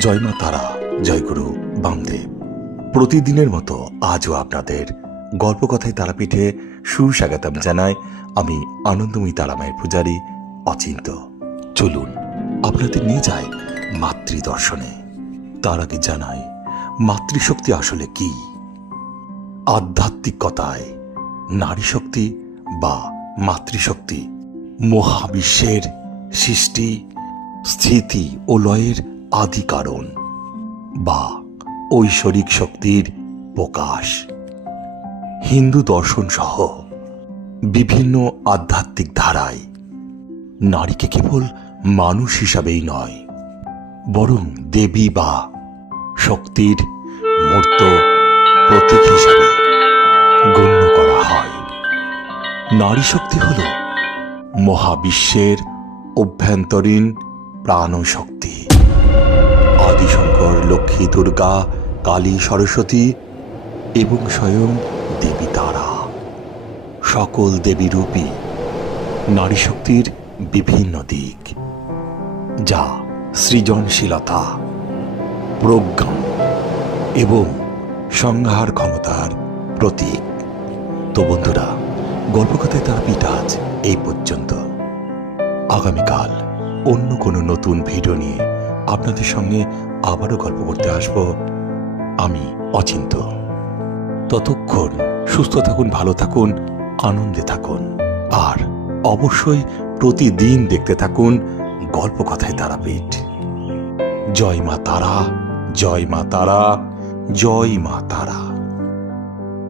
জয় মা তারা, জয় গুরু বামদেব। প্রতিদিনের মতো আজও আপনাদের গল্পকথায় তারাপীঠে সুস্বাগতম জানাই আমি আনন্দময়ী তারামায়ের পূজারী অচিন্ত। চলুন আপনাদের নিয়ে যাই মাতৃদর্শনে। তার আগে জানাই মাতৃশক্তি আসলে কি। আধ্যাত্মিকতায় নারী শক্তি বা মাতৃশক্তি মহাবিশ্বের সৃষ্টি, স্থিতি ও লয়ের আদি কারণ বা ঐশ্বরিক শক্তির প্রকাশ। হিন্দু দর্শন সহ বিভিন্ন আধ্যাত্মিক ধারায় নারীকে কেবল মানুষ হিসাবেই নয়, বরং দেবী বা শক্তির মূর্ত প্রতীক হিসাবে গণ্য করা হয়। নারী শক্তি হল মহাবিশ্বের অভ্যন্তরীণ প্রাণশক্তি। আদিশঙ্কর, লক্ষ্মী, দুর্গা, কালী, সরস্বতী এবং স্বয়ং দেবী তারা সকল দেবী রূপী নারী শক্তির বিভিন্ন দিক, যা সৃজনশীলতা, প্রজ্ঞা এবং সংহার ক্ষমতার প্রতীক। তো বন্ধুরা, গল্পকথায় তারাপীঠ আজ এই পর্যন্ত। আগামীকাল অন্য কোনো নতুন ভিডিও নিয়ে আপনাদের সঙ্গে আবারও গল্প করতে আসব আমি অচিন্ত। ততক্ষণ সুস্থ থাকুন, ভালো থাকুন, আনন্দে থাকুন, আর অবশ্যই প্রতিদিন দেখতে থাকুন গল্পকথায় তারাপীঠ। জয় মা তারা, জয় মা তারা, জয় মা তারা।